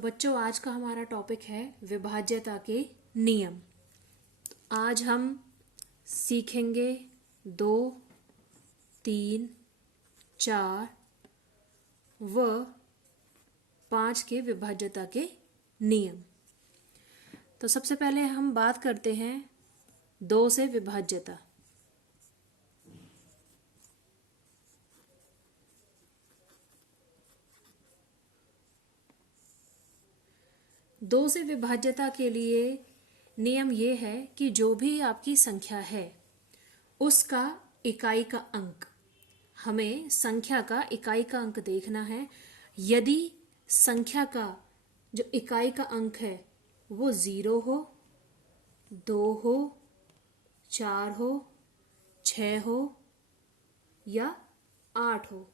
बच्चों आज का हमारा टॉपिक है विभाज्यता के नियम। आज हम सीखेंगे 2, 3, 4 व 5 के विभाज्यता के नियम। तो सबसे पहले हम बात करते हैं 2 से विभाज्यता। दो से विभाज्यता के लिए नियम ये है कि जो भी आपकी संख्या है उसका इकाई का अंक, हमें संख्या का इकाई का अंक देखना है। यदि संख्या का जो इकाई का अंक है वो 0 हो, 2 हो, 4 हो, 6 हो या 8 हो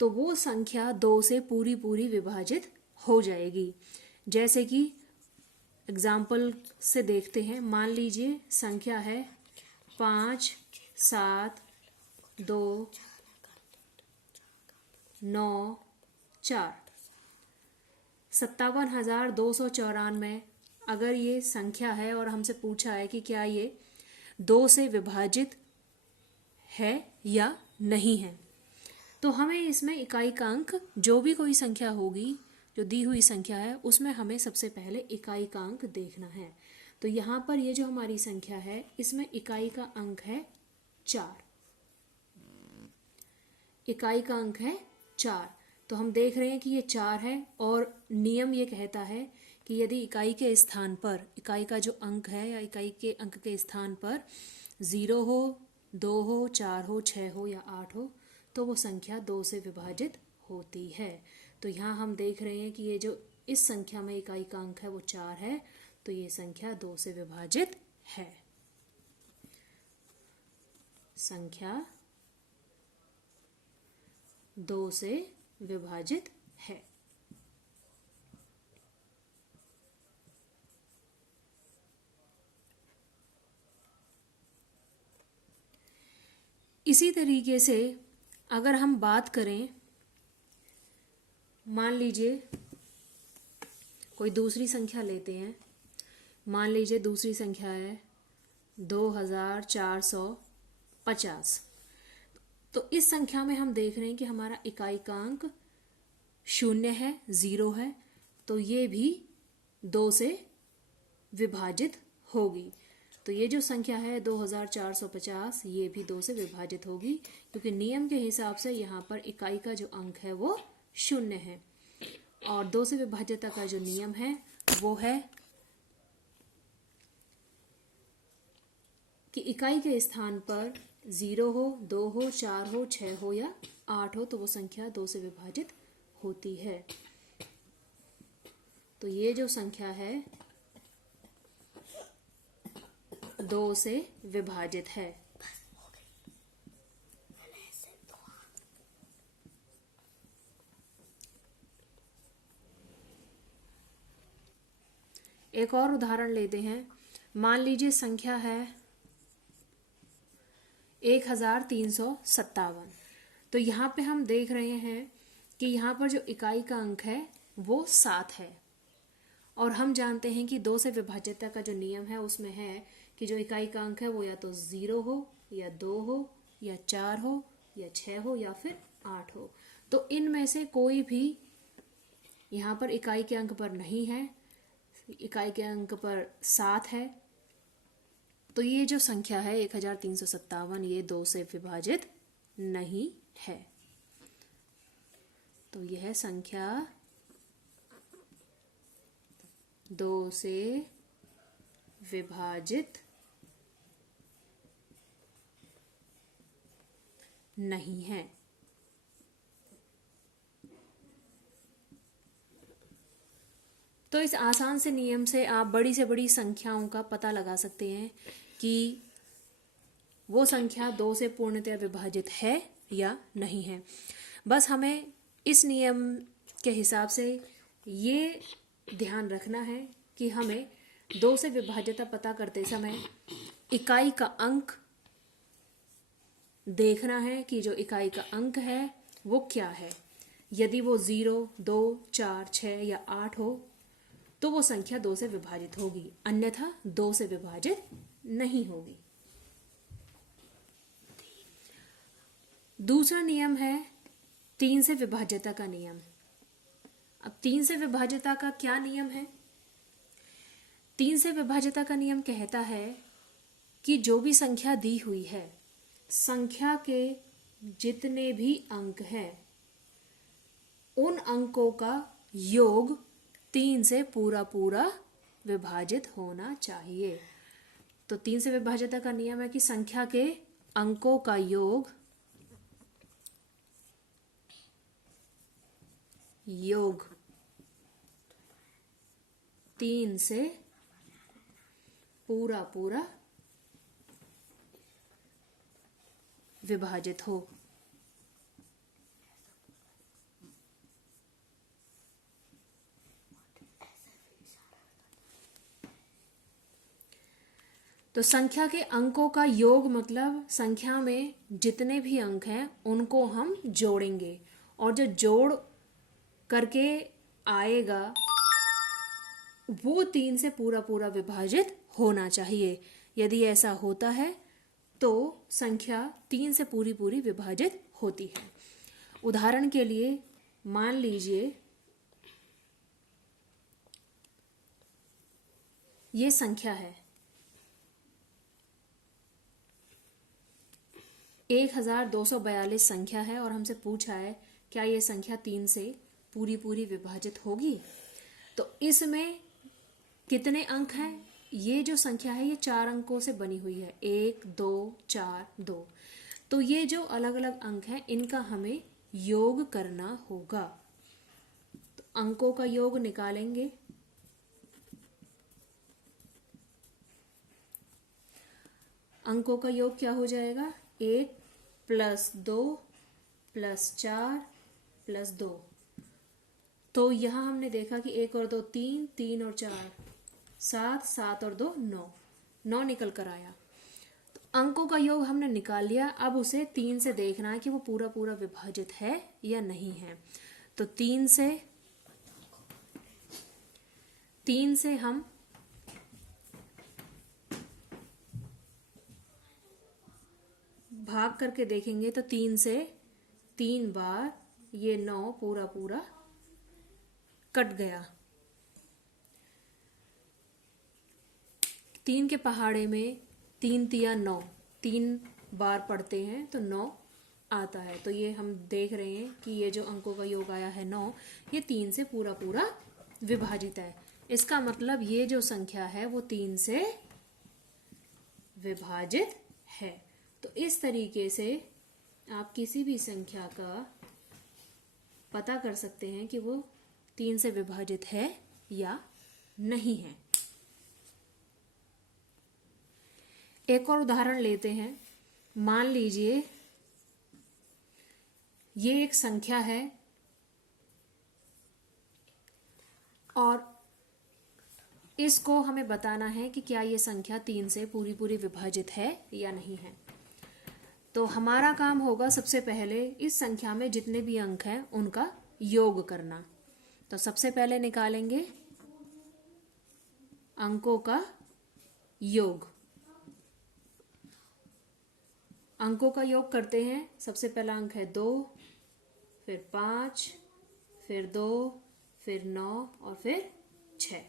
तो वो संख्या 2 से पूरी विभाजित हो जाएगी। जैसे कि एग्जाम्पल से देखते हैं। मान लीजिए संख्या है 5, 7, 2, 9, 4। 57,294 अगर ये संख्या है और हमसे पूछा है कि क्या ये 2 से विभाजित है या नहीं है, तो हमें इसमें इकाई का अंक, जो भी कोई संख्या होगी, जो दी हुई संख्या है उसमें हमें सबसे पहले इकाई का अंक देखना है। तो यहाँ पर ये जो हमारी संख्या है इसमें इकाई का अंक है 4। इकाई का अंक है 4। तो हम देख रहे हैं कि ये 4 है और नियम ये कहता है कि यदि इकाई के स्थान पर, इकाई का जो अंक है या इकाई के अंक के स्थान पर 0 हो, 2 हो, 4 हो, 6 हो या 8 हो तो वो संख्या 2 से विभाजित होती है। तो यहाँ हम देख रहे हैं कि ये जो इस संख्या में इकाई का अंक है वो 4 है, तो ये संख्या 2 से विभाजित है। संख्या 2 से विभाजित है। इसी तरीके से अगर हम बात करें, मान लीजिए कोई दूसरी संख्या लेते हैं। मान लीजिए दूसरी संख्या है 2450। तो इस संख्या में हम देख रहे हैं कि हमारा इकाई का अंक 0 है, 0 है, तो ये भी 2 से विभाजित होगी। तो ये जो संख्या है 2450 ये भी 2 से विभाजित होगी, क्योंकि नियम के हिसाब से यहाँ पर इकाई का जो अंक है वो 0 है। और 2 से विभाज्यता का जो नियम है वो है कि इकाई के स्थान पर 0 हो, 2 हो, 4 हो, 6 हो या 8 हो तो वो संख्या 2 से विभाजित होती है। तो ये जो संख्या है 2 से विभाजित है। एक और उदाहरण लेते हैं। मान लीजिए संख्या है 1357। तो यहाँ पे हम देख रहे हैं कि यहाँ पर जो इकाई का अंक है वो 7 है और हम जानते हैं कि 2 से विभाज्यता का जो नियम है उसमें है कि जो इकाई का अंक है वो या तो 0 हो या 2 हो या 4 हो या 6 हो या फिर 8 हो। तो इनमें से कोई भी यहाँ पर इकाई के अंक पर नहीं है, इकाई के अंक पर 7 है, तो ये जो संख्या है 1357 ये 2 से विभाजित नहीं है। तो यह संख्या 2 से विभाजित नहीं है। तो इस आसान से नियम से आप बड़ी से बड़ी संख्याओं का पता लगा सकते हैं कि वो संख्या 2 से पूर्णतः विभाजित है या नहीं है। बस हमें इस नियम के हिसाब से ये ध्यान रखना है कि हमें 2 से विभाज्यता पता करते समय इकाई का अंक देखना है कि जो इकाई का अंक है वो क्या है। यदि वो 0, 2, 4, 6 या 8 हो तो वो संख्या 2 से विभाजित होगी, अन्यथा 2 से विभाजित नहीं होगी। दूसरा नियम है 3 से विभाज्यता का नियम। अब 3 से विभाज्यता का क्या नियम है? 3 से विभाज्यता का नियम कहता है कि जो भी संख्या दी हुई है, संख्या के जितने भी अंक हैं उन अंकों का योग 3 से पूरा पूरा विभाजित होना चाहिए। तो 3 से विभाज्यता का नियम है कि संख्या के अंकों का योग 3 से पूरा पूरा विभाजित हो। तो संख्या के अंकों का योग मतलब संख्या में जितने भी अंक हैं उनको हम जोड़ेंगे, और जो जोड़ करके आएगा वो 3 से पूरा पूरा विभाजित होना चाहिए। यदि ऐसा होता है तो संख्या 3 से पूरी पूरी विभाजित होती है। उदाहरण के लिए मान लीजिए ये संख्या है 1242 संख्या है और हमसे पूछा है क्या ये संख्या 3 से पूरी पूरी विभाजित होगी। तो इसमें कितने अंक हैं? ये जो संख्या है ये 4 अंकों से बनी हुई है, 1, 2, 4, 2। तो ये जो अलग अलग अंक हैं इनका हमें योग करना होगा। तो अंकों का योग निकालेंगे। अंकों का योग क्या हो जाएगा? 1 + 2 + 4 + 2। तो यहां हमने देखा कि 1 और 2 3, 3 और 4 7, 7 और 2 9, 9 निकल कर आया। तो अंकों का योग हमने निकाल लिया। अब उसे 3 से देखना है कि वो पूरा पूरा विभाजित है या नहीं है। तो 3 से हम भाग करके देखेंगे तो 3 से 3 बार ये 9 पूरा पूरा कट गया। 3 के पहाड़े में 3 तिया 9, 3 बार पढ़ते हैं तो 9 आता है। तो ये हम देख रहे हैं कि ये जो अंकों का योग आया है 9, ये 3 से पूरा पूरा विभाजित है। इसका मतलब ये जो संख्या है वो 3 से विभाजित है। तो इस तरीके से आप किसी भी संख्या का पता कर सकते हैं कि वो 3 से विभाजित है या नहीं है। एक और उदाहरण लेते हैं। मान लीजिए ये एक संख्या है और इसको हमें बताना है कि क्या ये संख्या 3 से पूरी पूरी विभाजित है या नहीं है। तो हमारा काम होगा सबसे पहले इस संख्या में जितने भी अंक हैं उनका योग करना। तो सबसे पहले निकालेंगे अंकों का योग। अंकों का योग करते हैं। सबसे पहला अंक है 2, फिर 5, फिर 2, फिर 9 और फिर 6।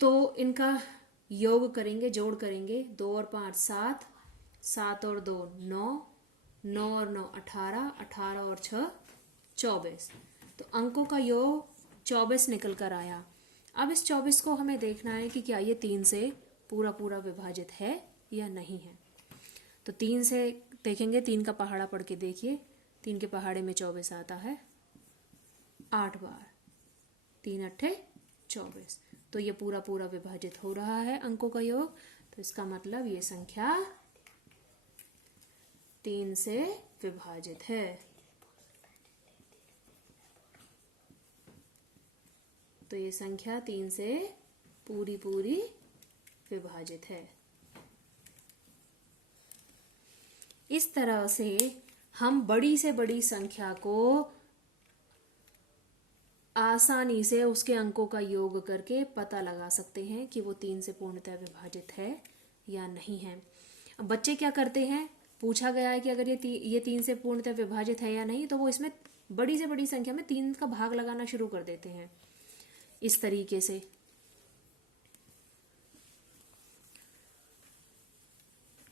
तो इनका योग करेंगे, जोड़ करेंगे। 2 और 5 7, 7 और 2 9, 9 और 9 18, 18 और 6 24। तो अंकों का योग 24 निकल कर आया। अब इस 24 को हमें देखना है कि क्या ये 3 से पूरा पूरा विभाजित है या नहीं है। तो 3 से देखेंगे, 3 का पहाड़ा पढ़ के देखिए। 3 के पहाड़े में 24 आता है 8 बार, 3 अट्ठे 24। तो ये पूरा पूरा विभाजित हो रहा है अंकों का योग। तो इसका मतलब ये संख्या 3 से विभाजित है। तो ये संख्या 3 से पूरी पूरी विभाजित है। इस तरह से हम बड़ी से बड़ी संख्या को आसानी से उसके अंकों का योग करके पता लगा सकते हैं कि वो 3 से पूर्णतः विभाजित है या नहीं है। अब बच्चे क्या करते हैं, पूछा गया है कि अगर ये 3 से पूर्णतः विभाजित है या नहीं, तो वो इसमें बड़ी से बड़ी संख्या में 3 का भाग लगाना शुरू कर देते हैं इस तरीके से।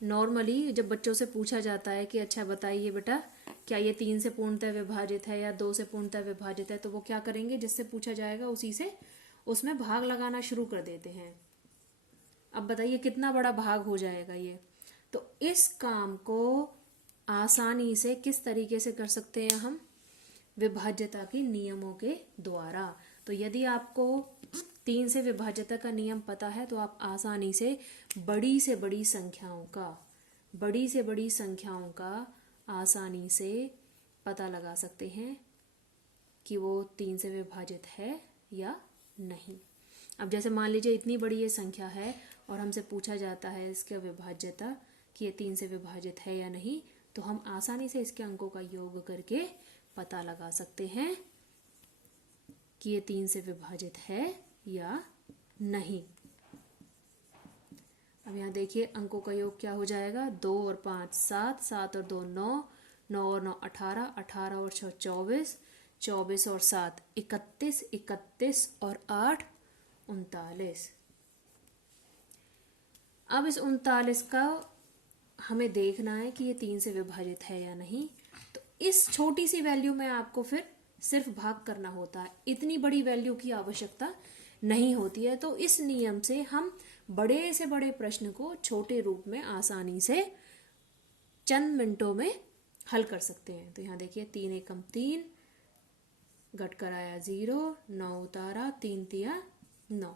नॉर्मली जब बच्चों से पूछा जाता है कि अच्छा बताइए बेटा, क्या ये 3 से पूर्णतः विभाजित है या 2 से पूर्णतः विभाजित है, तो वो क्या करेंगे, जिससे पूछा जाएगा उसी से उसमें भाग लगाना शुरू कर देते हैं। अब बताइए कितना बड़ा भाग हो जाएगा ये। तो इस काम को आसानी से किस तरीके से कर सकते हैं हम, विभाज्यता के नियमों के द्वारा। तो यदि आपको 3 से विभाज्यता का नियम पता है तो आप आसानी से बड़ी से बड़ी संख्याओं का आसानी से पता लगा सकते हैं कि वो 3 से विभाजित है या नहीं। अब जैसे मान लीजिए इतनी बड़ी ये संख्या है और हमसे पूछा जाता है इसका विभाज्यता कि ये 3 से विभाजित है या नहीं, तो हम आसानी से इसके अंकों का योग करके पता लगा सकते हैं कि ये 3 से विभाजित है या नहीं। अब यहाँ देखिए अंकों का योग क्या हो जाएगा, 2 और 5 7, 7 और 2 9, 9 और 9 18, 18 और 6 24, 24 और 7 31, 31 और 8 39। अब इस 39 का हमें देखना है कि ये 3 से विभाजित है या नहीं। तो इस छोटी सी वैल्यू में आपको फिर सिर्फ भाग करना होता है, इतनी बड़ी वैल्यू की आवश्यकता नहीं होती है। तो इस नियम से हम बड़े से बड़े प्रश्न को छोटे रूप में आसानी से चंद मिनटों में हल कर सकते हैं। तो यहाँ देखिए 3 एकम 3, घट कर आया 0, 9 उतारा, 3 तिया 9,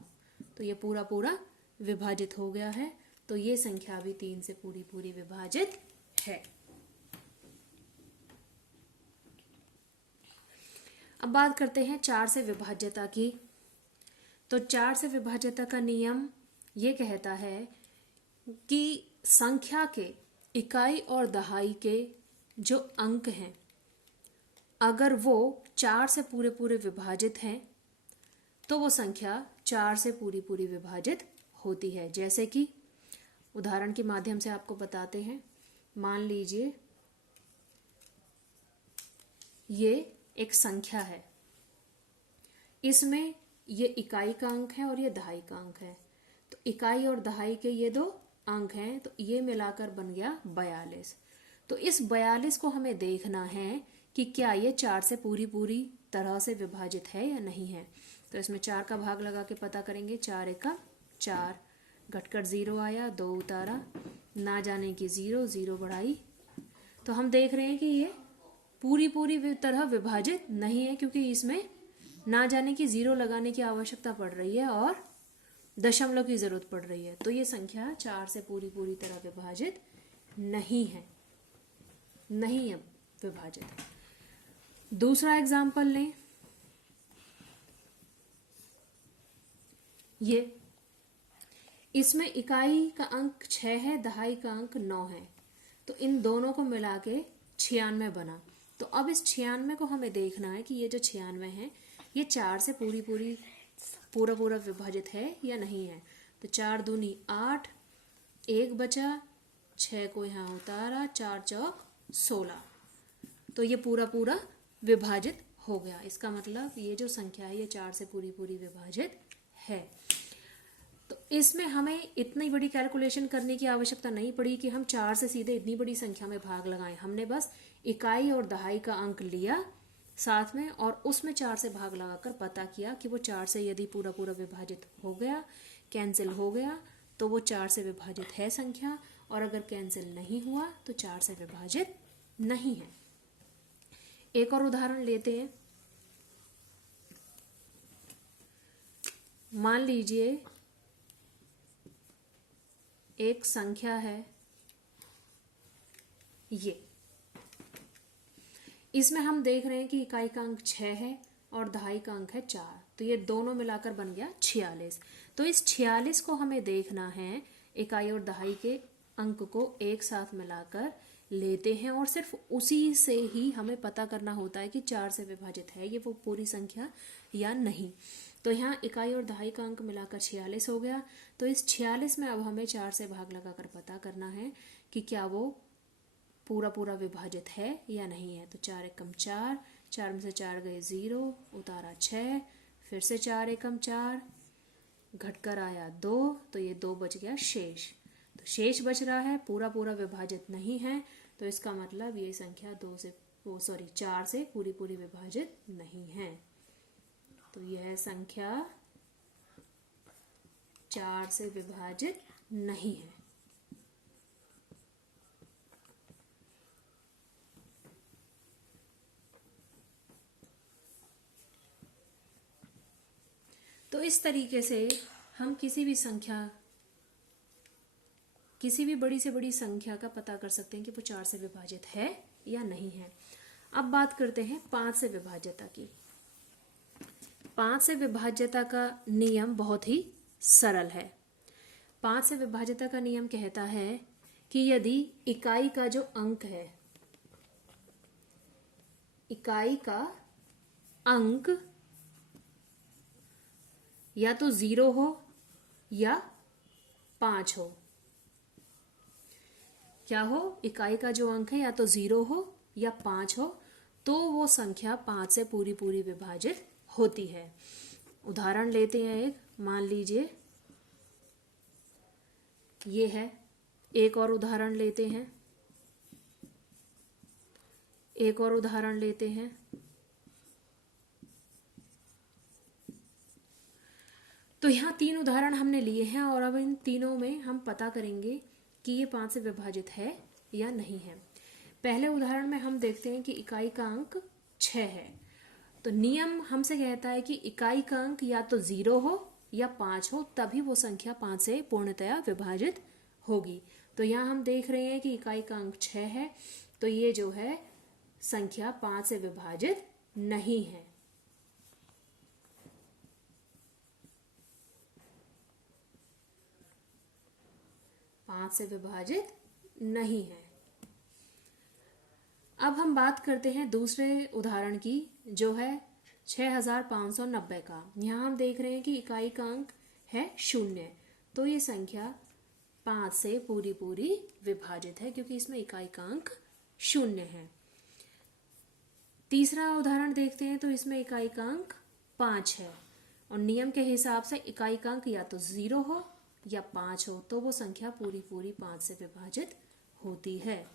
तो ये पूरा पूरा विभाजित हो गया है। तो ये संख्या भी 3 से पूरी पूरी विभाजित है। अब बात करते हैं 4 से विभाज्यता की। तो 4 से विभाज्यता का नियम ये कहता है कि संख्या के इकाई और दहाई के जो अंक हैं, अगर वो 4 से पूरे पूरे विभाजित हैं तो वो संख्या 4 से पूरी पूरी विभाजित होती है। जैसे कि उदाहरण के माध्यम से आपको बताते हैं। मान लीजिए ये एक संख्या है, इसमें ये इकाई का अंक है और ये दहाई का अंक है। तो इकाई और दहाई के ये दो अंक हैं, तो ये मिलाकर बन गया 42। तो इस 42 को हमें देखना है कि क्या ये 4 से पूरी पूरी तरह से विभाजित है या नहीं है। तो इसमें 4 का भाग लगा के पता करेंगे। 4 एकम 4, घटकर 0 आया, 2 उतारा, ना जाने की 0, 0 बढ़ाई। तो हम देख रहे हैं कि ये पूरी तरह विभाजित नहीं है, क्योंकि इसमें ना जाने की 0 लगाने की आवश्यकता पड़ रही है और दशमलव की जरूरत पड़ रही है। तो ये संख्या 4 से पूरी पूरी तरह विभाजित नहीं है विभाजित। दूसरा एग्जाम्पल लें। ये इसमें इकाई का अंक 6 है, दहाई का अंक 9 है। तो इन दोनों को मिला के 96 बना। तो अब इस 96 को हमें देखना है कि ये जो 96 है ये 4 से पूरा विभाजित है या नहीं है। तो 4 दूनी 8, 1 बचा, 6 को यहाँ उतारा, 4 चौक 16। तो ये पूरा विभाजित हो गया। इसका मतलब ये जो संख्या है ये 4 से पूरी विभाजित है। तो इसमें हमें इतनी बड़ी कैलकुलेशन करने की आवश्यकता नहीं पड़ी कि हम 4 से सीधे इतनी बड़ी संख्या में भाग लगाएं। हमने बस इकाई और दहाई का अंक लिया साथ में और उसमें 4 से भाग लगाकर पता किया कि वो 4 से यदि पूरा विभाजित हो गया, कैंसिल हो गया, तो वो 4 से विभाजित है संख्या, और अगर कैंसिल नहीं हुआ तो 4 से विभाजित नहीं है। एक और उदाहरण लेते हैं। मान लीजिए एक संख्या है ये, इसमें हम देख रहे हैं कि इकाई का अंक 6 है और दहाई का अंक है 4। तो ये दोनों मिलाकर बन गया 46। तो इस 46 को हमें देखना है इकाई और दहाई के अंक को एक साथ मिलाकर लेते हैं और सिर्फ उसी से ही हमें पता करना होता है कि 4 से विभाजित है ये वो पूरी संख्या या नहीं। तो यहाँ इकाई और दहाई का अंक मिलाकर 46 हो गया। तो इस 46 में अब हमें 4 से भाग लगाकर पता करना है कि क्या वो पूरा पूरा विभाजित है या नहीं है। तो 4 एकम 4, 4 में से 4 गए 0, उतारा 6, फिर से 4 एकम 4, घटकर आया 2, तो ये 2 बच गया शेष। तो शेष बच रहा है, पूरा पूरा विभाजित नहीं है, तो इसका मतलब ये संख्या 4 से पूरी पूरी विभाजित नहीं है। तो यह संख्या 4 से विभाजित नहीं है। तो इस तरीके से हम किसी भी बड़ी से बड़ी संख्या का पता कर सकते हैं कि वो 4 से विभाजित है या नहीं है। अब बात करते हैं 5 से विभाज्यता की। 5 से विभाज्यता का नियम बहुत ही सरल है। 5 से विभाज्यता का नियम कहता है कि यदि इकाई का जो अंक है, इकाई का अंक या तो 0 हो या 5 हो। क्या हो? इकाई का जो अंक है या तो 0 हो या 5 हो, तो वो संख्या 5 से पूरी पूरी विभाजित होती है। उदाहरण लेते हैं एक, मान लीजिए ये है। एक और उदाहरण लेते हैं, एक और उदाहरण लेते हैं। तो यहाँ 3 उदाहरण हमने लिए हैं और अब इन तीनों में हम पता करेंगे कि ये 5 से विभाजित है या नहीं है। पहले उदाहरण में हम देखते हैं कि इकाई का अंक 6 है। तो नियम हमसे कहता है कि इकाई का अंक या तो 0 हो या 5 हो, तभी वो संख्या 5 से पूर्णतया विभाजित होगी। तो यहाँ हम देख रहे हैं कि इकाई का अंक 6 है, तो ये जो है संख्या 5 से विभाजित नहीं है। पांच से विभाजित नहीं है। अब हम बात करते हैं दूसरे उदाहरण की, जो है 6590 का। यहाँ हम देख रहे हैं कि इकाई का अंक है 0, तो ये संख्या 5 से पूरी पूरी विभाजित है क्योंकि इसमें इकाई का अंक 0 है। तीसरा उदाहरण देखते हैं, तो इसमें इकाई का अंक 5 है और नियम के हिसाब से इकाई का अंक या तो 0 हो या 5 हो, तो वो संख्या पूरी पूरी 5 से विभाजित होती है।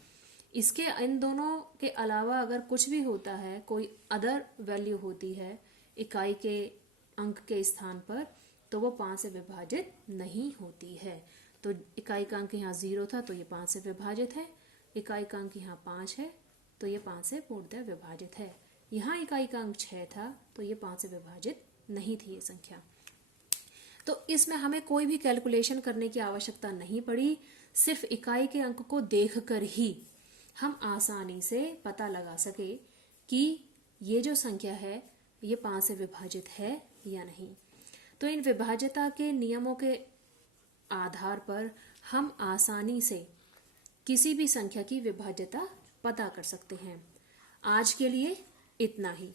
इसके इन दोनों के अलावा अगर कुछ भी होता है, कोई अदर वैल्यू होती है इकाई के अंक के स्थान पर, तो वो 5 से विभाजित नहीं होती है। तो इकाई का अंक यहाँ 0 था तो ये 5 से विभाजित है, इकाई का अंक यहाँ 5 है तो ये 5 से पूर्णतः विभाजित है। यहाँ इकाई का अंक 6 था तो ये 5 से विभाजित नहीं थी ये संख्या। तो इसमें हमें कोई भी कैलकुलेशन करने की आवश्यकता नहीं पड़ी, सिर्फ इकाई के अंक को देखकर ही हम आसानी से पता लगा सके कि ये जो संख्या है ये 5 से विभाजित है या नहीं। तो इन विभाज्यता के नियमों के आधार पर हम आसानी से किसी भी संख्या की विभाज्यता पता कर सकते हैं। आज के लिए इतना ही।